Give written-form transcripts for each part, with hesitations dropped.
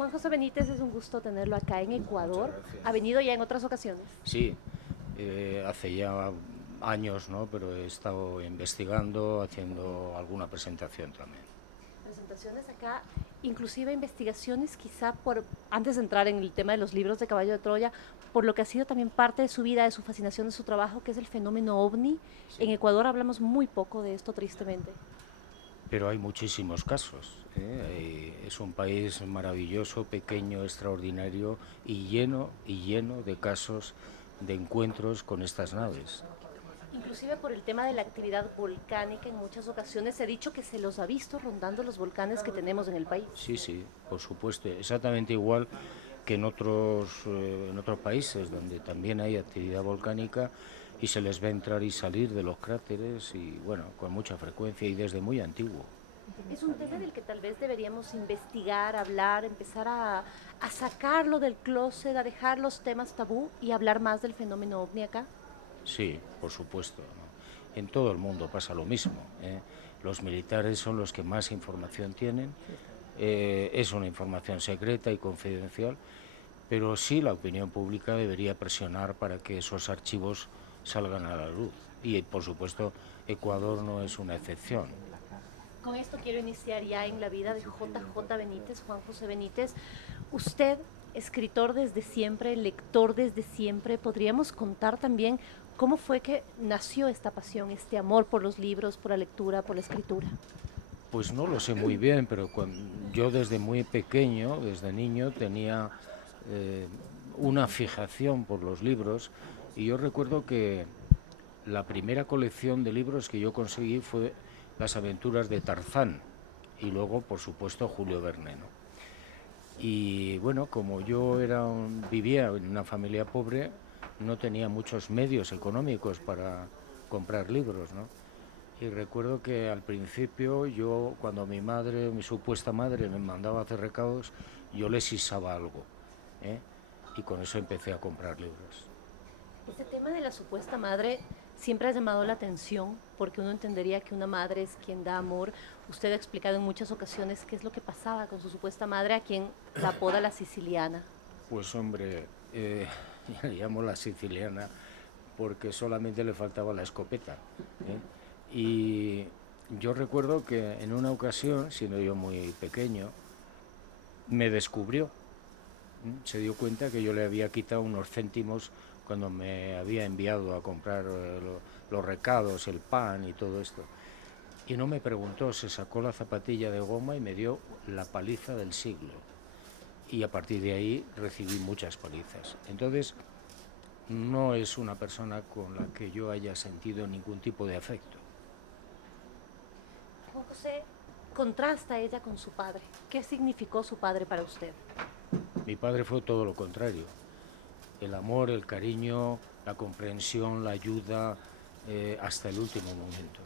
Juan José Benítez, es un gusto tenerlo acá en Muchas Ecuador. gracias. ¿Ha venido ya en otras ocasiones? Sí, hace ya años, ¿no? Pero he estado investigando, haciendo alguna presentación también. Presentaciones acá, inclusive investigaciones, quizá por, antes de entrar en el tema de los libros de Caballo de Troya, por lo que ha sido también parte de su vida, de su fascinación, de su trabajo, que es el fenómeno ovni. Sí. En Ecuador hablamos muy poco de esto, tristemente. Pero hay muchísimos casos, ¿eh? Es un país maravilloso, pequeño, extraordinario y lleno de casos de encuentros con estas naves. Inclusive por el tema de la actividad volcánica, en muchas ocasiones se ha dicho que se los ha visto rondando los volcanes que tenemos en el país. Sí, sí, por supuesto, exactamente igual que en otros países donde también hay actividad volcánica y se les ve entrar y salir de los cráteres y bueno, con mucha frecuencia y desde muy antiguo. Es un tema del que tal vez deberíamos investigar, hablar, empezar a sacarlo del closet, a dejar los temas tabú y hablar más del fenómeno ovni acá. Sí, por supuesto, ¿no? En todo el mundo pasa lo mismo, ¿eh? Los militares son los que más información tienen, es una información secreta y confidencial, pero sí la opinión pública debería presionar para que esos archivos salgan a la luz. Y, por supuesto, Ecuador no es una excepción. Con esto quiero iniciar ya en la vida de JJ Benítez, Juan José Benítez. Usted, escritor desde siempre, lector desde siempre, podríamos contar también cómo fue que nació esta pasión, este amor por los libros, por la lectura, por la escritura. Pues no lo sé muy bien, pero yo desde muy pequeño, desde niño, tenía eh, una fijación por los libros y yo recuerdo que la primera colección de libros que yo conseguí fue Las aventuras de Tarzán y luego, por supuesto, Julio Verne, ¿no? Y bueno, como vivía en una familia pobre, no tenía muchos medios económicos para comprar libros, ¿no? Y recuerdo que al principio yo, cuando mi supuesta madre, me mandaba a hacer recados, yo les sisaba algo, ¿eh? Y con eso empecé a comprar libros. Este tema de la supuesta madre siempre ha llamado la atención porque uno entendería que una madre es quien da amor. Usted ha explicado en muchas ocasiones qué es lo que pasaba con su supuesta madre, a quien la apoda la siciliana. Pues hombre, yo le llamo la siciliana porque solamente le faltaba la escopeta, ¿eh? Y yo recuerdo que en una ocasión, siendo yo muy pequeño, me descubrió. Se dio cuenta que yo le había quitado unos céntimos cuando me había enviado a comprar los recados, el pan y todo esto. Y no me preguntó, se sacó la zapatilla de goma y me dio la paliza del siglo. Y a partir de ahí recibí muchas palizas. Entonces, no es una persona con la que yo haya sentido ningún tipo de afecto. Juan José contrasta a ella con su padre. ¿Qué significó su padre para usted? Mi padre fue todo lo contrario. El amor, el cariño, la comprensión, la ayuda, hasta el último momento.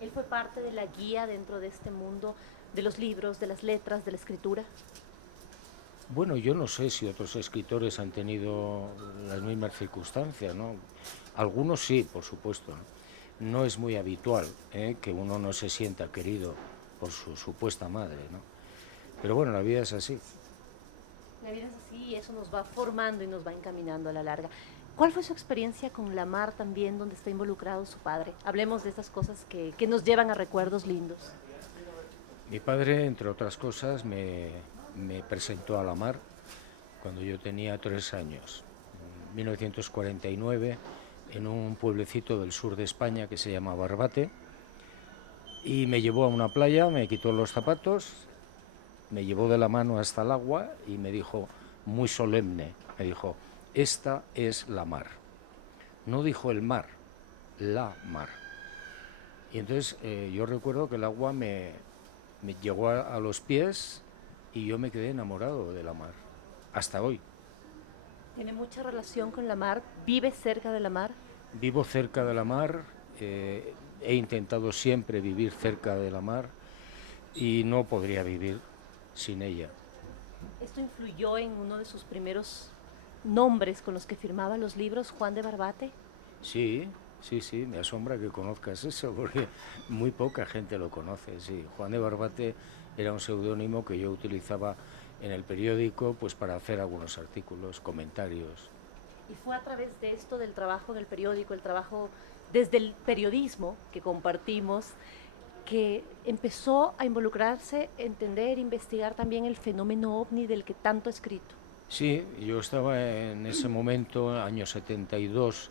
Él fue parte de la guía dentro de este mundo de los libros, de las letras, de la escritura. Bueno, yo no sé si otros escritores han tenido las mismas circunstancias, ¿no? Algunos sí, por supuesto, ¿no? No es muy habitual, que uno no se sienta querido por su supuesta madre, ¿no? Pero bueno, la vida es así. La vida es así y eso nos va formando y nos va encaminando a la larga. ¿Cuál fue su experiencia con la mar también, donde está involucrado su padre? Hablemos de estas cosas que nos llevan a recuerdos lindos. Mi padre, entre otras cosas, me presentó a la mar cuando yo tenía 3 años, en 1949, en un pueblecito del sur de España que se llama Barbate, y me llevó a una playa, me quitó los zapatos, me llevó de la mano hasta el agua y me dijo, muy solemne, me dijo, esta es la mar. No dijo el mar, la mar. Y entonces yo recuerdo que el agua me llegó a los pies y yo me quedé enamorado de la mar, hasta hoy. Tiene mucha relación con la mar, vive cerca de la mar. Vivo cerca de la mar, he intentado siempre vivir cerca de la mar y no podría vivir sin ella. Esto influyó en uno de sus primeros nombres con los que firmaba los libros, Juan de Barbate. Sí, Sí, sí, me asombra que conozcas eso, porque muy poca gente lo conoce, sí. Juan de Barbate era un seudónimo que yo utilizaba en el periódico pues para hacer algunos artículos, comentarios. Y fue a través de esto, del trabajo en el periódico, el trabajo desde el periodismo que compartimos, que empezó a involucrarse, entender, investigar también el fenómeno ovni del que tanto ha escrito. Sí, yo estaba en ese momento, año 72,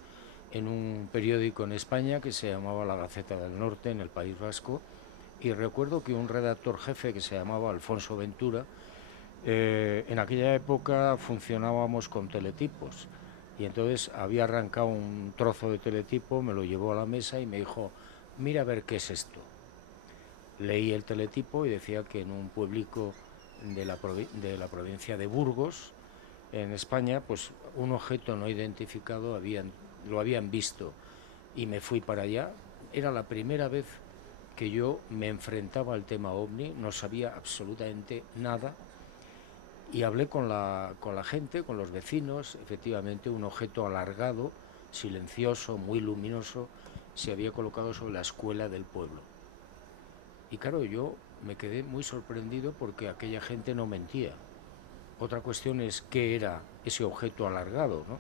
en un periódico en España que se llamaba La Gaceta del Norte, en el País Vasco, y recuerdo que un redactor jefe que se llamaba Alfonso Ventura, en aquella época funcionábamos con teletipos, y entonces había arrancado un trozo de teletipo, me lo llevó a la mesa y me dijo, mira a ver qué es esto. Leí el teletipo y decía que en un pueblico de la provincia de Burgos, en España, pues un objeto no identificado lo habían visto, y me fui para allá. Era la primera vez que yo me enfrentaba al tema ovni, no sabía absolutamente nada, y hablé con la gente, con los vecinos. Efectivamente, un objeto alargado, silencioso, muy luminoso, se había colocado sobre la escuela del pueblo. Y claro, yo me quedé muy sorprendido porque aquella gente no mentía. Otra cuestión es qué era ese objeto alargado, ¿no?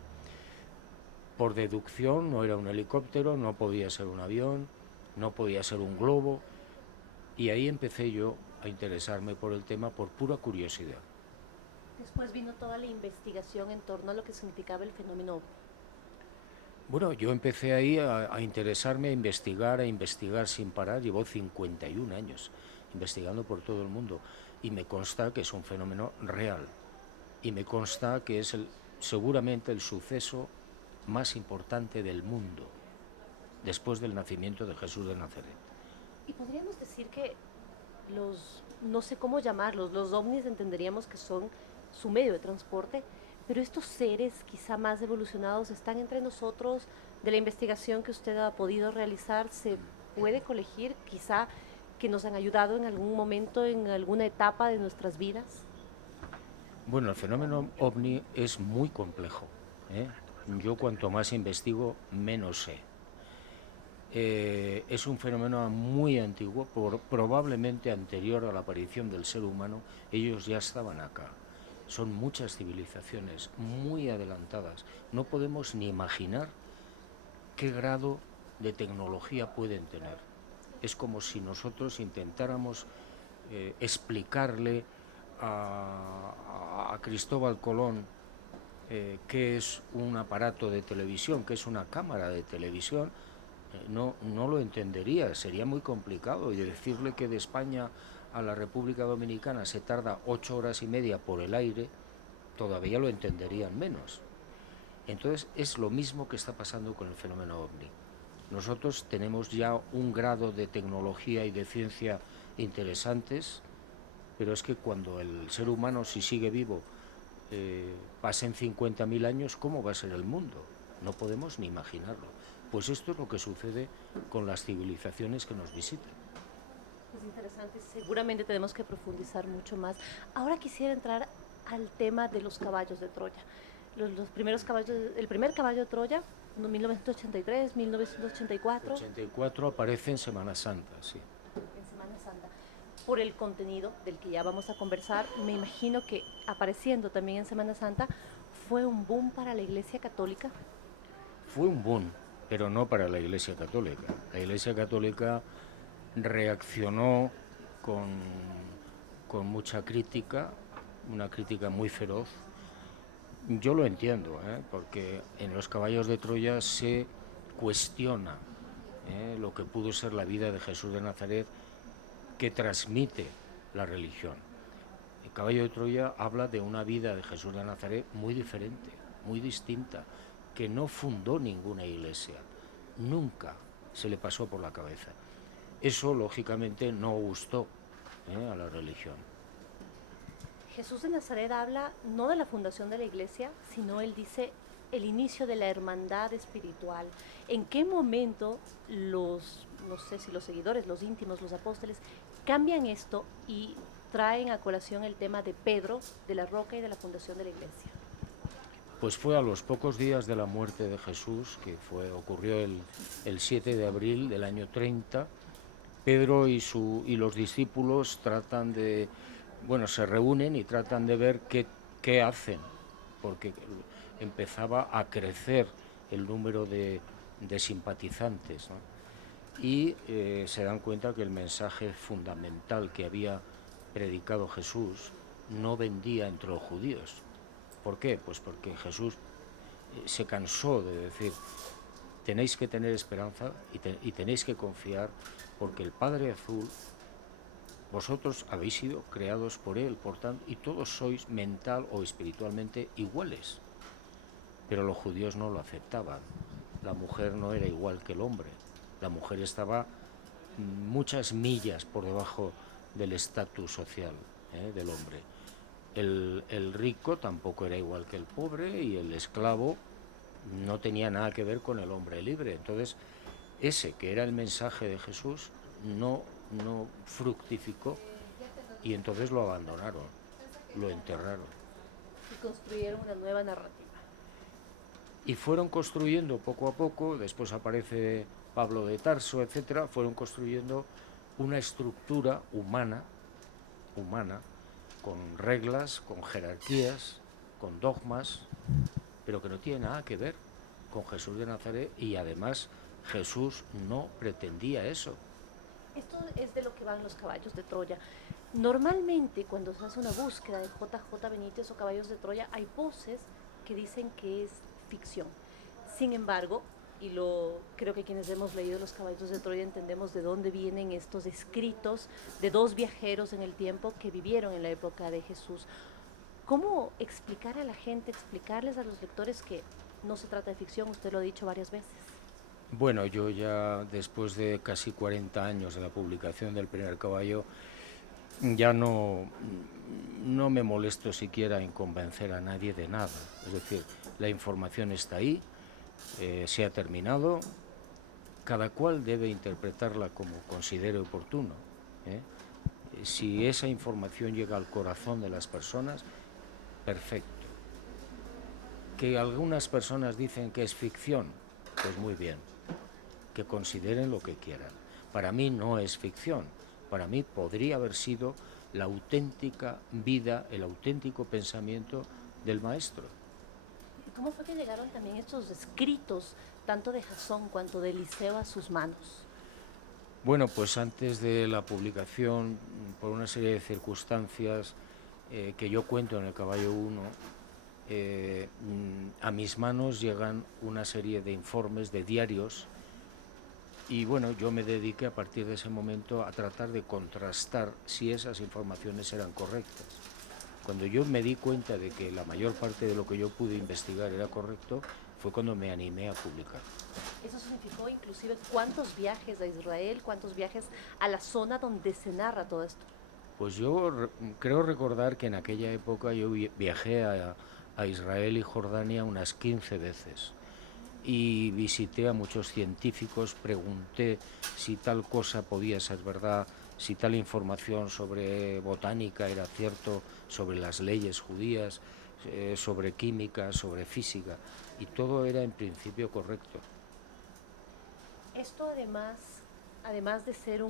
Por deducción no era un helicóptero, no podía ser un avión, no podía ser un globo, y ahí empecé yo a interesarme por el tema por pura curiosidad. Después vino toda la investigación en torno a lo que significaba el fenómeno ovni. Bueno, yo empecé ahí a interesarme, a investigar sin parar. Llevo 51 años investigando por todo el mundo y me consta que es un fenómeno real, y me consta que es seguramente el suceso más importante del mundo después del nacimiento de Jesús de Nazaret. Y podríamos decir que no sé cómo llamarlos, los ovnis entenderíamos que son su medio de transporte, pero estos seres quizá más evolucionados están entre nosotros. De la investigación que usted ha podido realizar, se puede colegir quizá que nos han ayudado en algún momento, en alguna etapa de nuestras vidas. Bueno, el fenómeno ovni es muy complejo, ¿eh? Yo cuanto más investigo, menos sé. Es un fenómeno muy antiguo, probablemente anterior a la aparición del ser humano. Ellos ya estaban acá. Son muchas civilizaciones muy adelantadas. No podemos ni imaginar qué grado de tecnología pueden tener. Es como si nosotros intentáramos explicarle a Cristóbal Colón qué es un aparato de televisión, qué es una cámara de televisión. No lo entendería, sería muy complicado. Y decirle que de España a la República Dominicana se tarda 8 horas y media por el aire, todavía lo entenderían menos. Entonces es lo mismo que está pasando con el fenómeno ovni. Nosotros tenemos ya un grado de tecnología y de ciencia interesantes, pero es que cuando el ser humano, si sigue vivo, pasen 50.000 años, ¿cómo va a ser el mundo? No podemos ni imaginarlo. Pues esto es lo que sucede con las civilizaciones que nos visitan. Es interesante, seguramente tenemos que profundizar mucho más. Ahora quisiera entrar al tema de los caballos de Troya. Los primeros caballos, el primer caballo de Troya, 1983, 1984. 84 aparece en Semana Santa, sí. En Semana Santa. Por el contenido del que ya vamos a conversar, me imagino que apareciendo también en Semana Santa fue un boom para la Iglesia Católica. Fue un boom, pero no para la Iglesia Católica. La Iglesia Católica reaccionó con, con mucha crítica, una crítica muy feroz. Yo lo entiendo, porque en los caballos de Troya se cuestiona lo que pudo ser la vida de Jesús de Nazaret, que transmite la religión. El caballo de Troya habla de una vida de Jesús de Nazaret muy diferente, muy distinta, que no fundó ninguna iglesia, nunca se le pasó por la cabeza. Eso, lógicamente, no gustó a la religión. Jesús de Nazaret habla no de la fundación de la iglesia, sino él dice el inicio de la hermandad espiritual. ¿En qué momento no sé si los seguidores, los íntimos, los apóstoles, cambian esto y traen a colación el tema de Pedro, de la roca y de la fundación de la iglesia? Pues fue a los pocos días de la muerte de Jesús, que ocurrió el 7 de abril del año 30. Pedro y los discípulos se reúnen y tratan de ver qué hacen, porque empezaba a crecer el número de simpatizantes, ¿no? Y se dan cuenta que el mensaje fundamental que había predicado Jesús no vendía entre los judíos. ¿Por qué? Pues porque Jesús se cansó de decir: tenéis que tener esperanza y tenéis que confiar, porque el Padre Azul, vosotros habéis sido creados por Él, por tanto, y todos sois mental o espiritualmente iguales. Pero los judíos no lo aceptaban. La mujer no era igual que el hombre. La mujer estaba muchas millas por debajo del estatus social del hombre. El rico tampoco era igual que el pobre, y el esclavo no tenía nada que ver con el hombre libre. Entonces, ese que era el mensaje de Jesús no fructificó, y entonces lo abandonaron, lo enterraron. Y construyeron una nueva narrativa. Y fueron construyendo poco a poco, después aparece Pablo de Tarso, etcétera, fueron construyendo una estructura humana, con reglas, con jerarquías, con dogmas, pero que no tiene nada que ver con Jesús de Nazaret, y además Jesús no pretendía eso. Esto es de lo que van los caballos de Troya. Normalmente, cuando se hace una búsqueda de JJ Benítez o caballos de Troya, hay voces que dicen que es ficción. Sin embargo, creo que quienes hemos leído Los caballos de Troya entendemos de dónde vienen estos escritos de dos viajeros en el tiempo que vivieron en la época de Jesús. ¿Cómo explicar a la gente, explicarles a los lectores que no se trata de ficción? Usted lo ha dicho varias veces. Bueno, yo ya después de casi 40 años de la publicación del primer caballo, ya no me molesto siquiera en convencer a nadie de nada. Es decir, la información está ahí, se ha terminado, cada cual debe interpretarla como considere oportuno. Si esa información llega al corazón de las personas, perfecto. Que algunas personas dicen que es ficción, pues muy bien, que consideren lo que quieran. Para mí no es ficción, para mí podría haber sido la auténtica vida, el auténtico pensamiento del maestro. ¿Y cómo fue que llegaron también estos escritos, tanto de Jasón cuanto de Eliseo, a sus manos? Bueno, pues antes de la publicación, por una serie de circunstancias que yo cuento en el Caballo 1, a mis manos llegan una serie de informes, de diarios, y bueno, yo me dediqué a partir de ese momento a tratar de contrastar si esas informaciones eran correctas. Cuando yo me di cuenta de que la mayor parte de lo que yo pude investigar era correcto, fue cuando me animé a publicar. Eso significó inclusive cuántos viajes a Israel, cuántos viajes a la zona donde se narra todo esto. Pues yo creo recordar que en aquella época yo viajé a Israel y Jordania unas 15 veces. Y visité a muchos científicos, pregunté si tal cosa podía ser verdad, si tal información sobre botánica era cierto, sobre las leyes judías, sobre química, sobre física, y todo era en principio correcto. Esto además de ser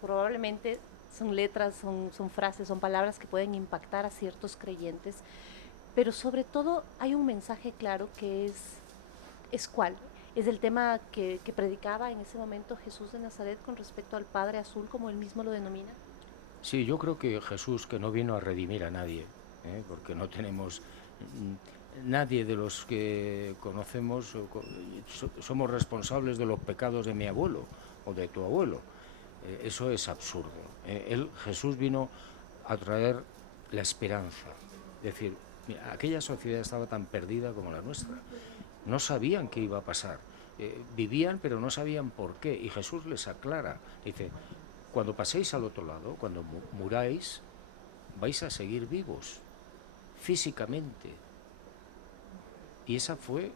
probablemente son letras, son frases, son palabras que pueden impactar a ciertos creyentes, pero sobre todo hay un mensaje claro que es cuál. Es el tema que predicaba en ese momento Jesús de Nazaret con respecto al Padre Azul, como él mismo lo denomina. Sí, yo creo que Jesús, que no vino a redimir a nadie, porque no tenemos nadie de los que conocemos, somos responsables de los pecados de mi abuelo o de tu abuelo. Eso es absurdo. Jesús vino a traer la esperanza. Es decir, mira, aquella sociedad estaba tan perdida como la nuestra. No sabían qué iba a pasar. Vivían, pero no sabían por qué. Y Jesús les aclara. Dice: cuando paséis al otro lado, cuando muráis, vais a seguir vivos, físicamente. Y esa fue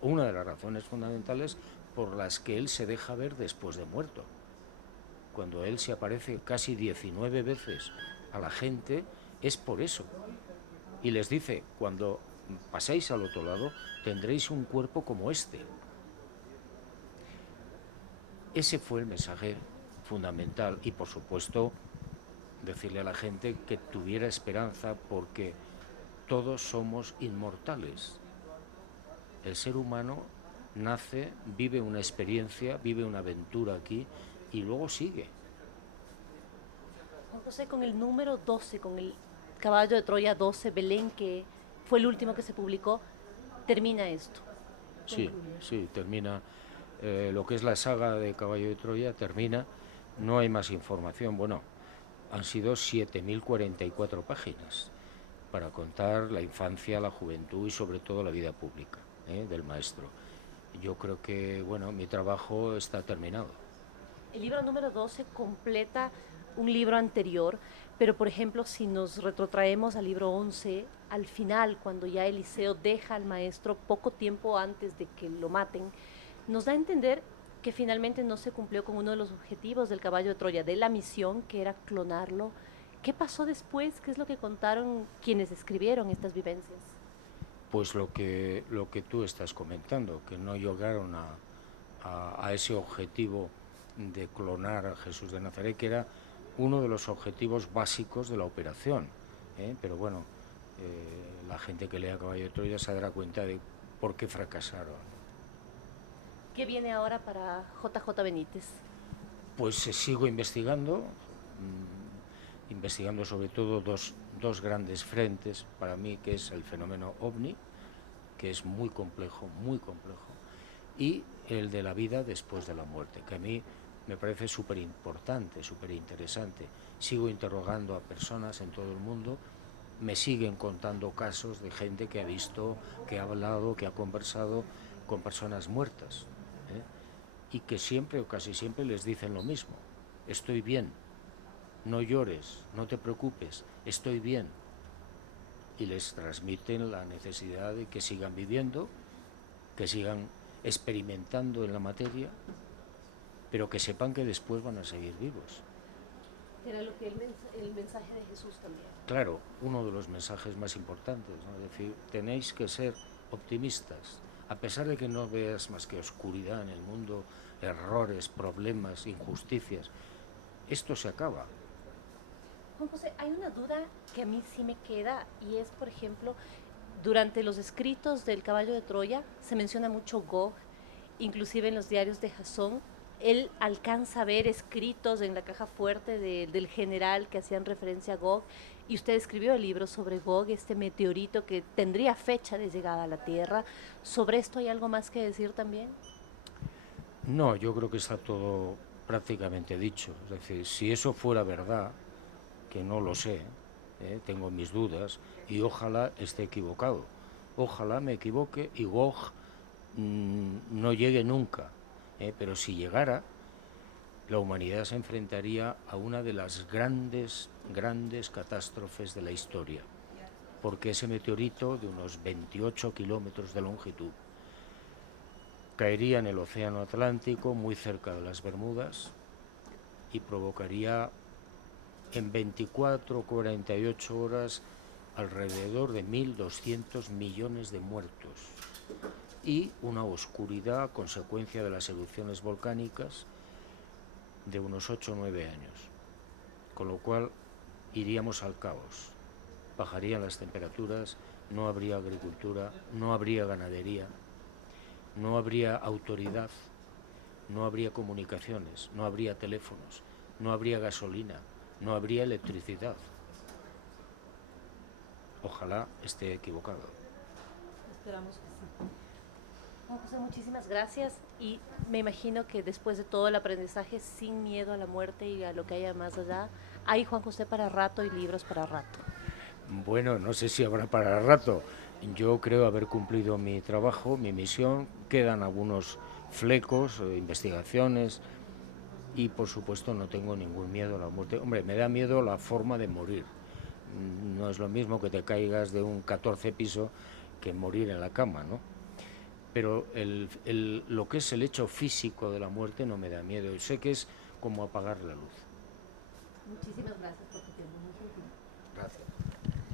una de las razones fundamentales por las que Él se deja ver después de muerto. Cuando Él se aparece casi 19 veces a la gente, es por eso. Y les dice: cuando pasáis al otro lado, tendréis un cuerpo como este. Ese fue el mensaje fundamental y, por supuesto, decirle a la gente que tuviera esperanza porque todos somos inmortales. El ser humano nace, vive una experiencia, vive una aventura aquí y luego sigue. Juan José, con el número 12, con el caballo de Troya 12, Belén, que fue el último que se publicó, termina esto. Sí, sí, termina. Lo que es la saga de Caballo de Troya termina, no hay más información. Bueno, han sido 7.044 páginas para contar la infancia, la juventud y sobre todo la vida pública del maestro. Yo creo que, bueno, mi trabajo está terminado. El libro número 12 completa un libro anterior, pero por ejemplo, si nos retrotraemos al libro 11, al final, cuando ya Eliseo deja al maestro poco tiempo antes de que lo maten, nos da a entender que finalmente no se cumplió con uno de los objetivos del caballo de Troya, de la misión, que era clonarlo. ¿Qué pasó después? ¿Qué es lo que contaron quienes escribieron estas vivencias? Pues lo que tú estás comentando, que no llegaron a ese objetivo de clonar a Jesús de Nazaret, que era uno de los objetivos básicos de la operación. Pero bueno, la gente que lea Caballo de Troya se dará cuenta de por qué fracasaron. ¿Qué viene ahora para JJ Benítez? Pues sigo investigando, investigando sobre todo dos grandes frentes para mí, que es el fenómeno OVNI, que es muy complejo, y el de la vida después de la muerte, que a mí me parece súper importante, súper interesante. Sigo interrogando a personas en todo el mundo, me siguen contando casos de gente que ha visto, que ha hablado, que ha conversado con personas muertas, y que siempre o casi siempre les dicen lo mismo: estoy bien, no llores, no te preocupes, estoy bien. Y les transmiten la necesidad de que sigan viviendo, que sigan experimentando en la materia, pero que sepan que después van a seguir vivos. Era lo que el mensaje de Jesús también. Claro, uno de los mensajes más importantes, ¿no? Es decir, tenéis que ser optimistas, a pesar de que no veas más que oscuridad en el mundo, errores, problemas, injusticias. Esto se acaba. Juan José, hay una duda que a mí sí me queda y es, por ejemplo, durante los escritos del caballo de Troya se menciona mucho Gog, inclusive en los diarios de Jasón. Él alcanza a ver escritos en la caja fuerte del general que hacían referencia a Gog, y usted escribió el libro sobre Gog, este meteorito que tendría fecha de llegada a la Tierra. ¿Sobre esto hay algo más que decir también? No, yo creo que está todo prácticamente dicho. Es decir, si eso fuera verdad, que no lo sé, tengo mis dudas y ojalá esté equivocado. Ojalá me equivoque y Gog no llegue nunca. Pero si llegara, la humanidad se enfrentaría a una de las grandes catástrofes de la historia, porque ese meteorito de unos 28 kilómetros de longitud caería en el océano Atlántico, muy cerca de las Bermudas, y provocaría en 24 o 48 horas alrededor de 1.200 millones de muertos y una oscuridad a consecuencia de las erupciones volcánicas de unos 8 o 9 años, con lo cual iríamos al caos, bajarían las temperaturas, no habría agricultura, no habría ganadería, no habría autoridad, no habría comunicaciones, no habría teléfonos, no habría gasolina, no habría electricidad. Ojalá esté equivocado. Esperamos que sí. Juan José, muchísimas gracias, y me imagino que después de todo el aprendizaje, sin miedo a la muerte y a lo que haya más allá, hay Juan José para rato y libros para rato. Bueno, no sé si habrá para rato. Yo creo haber cumplido mi trabajo, mi misión. Quedan algunos flecos, investigaciones, y por supuesto no tengo ningún miedo a la muerte. Hombre, me da miedo la forma de morir. No es lo mismo que te caigas de un 14 piso que morir en la cama, ¿no? Pero lo que es el hecho físico de la muerte no me da miedo. Yo sé que es como apagar la luz. Muchísimas gracias por tu tiempo. Gracias.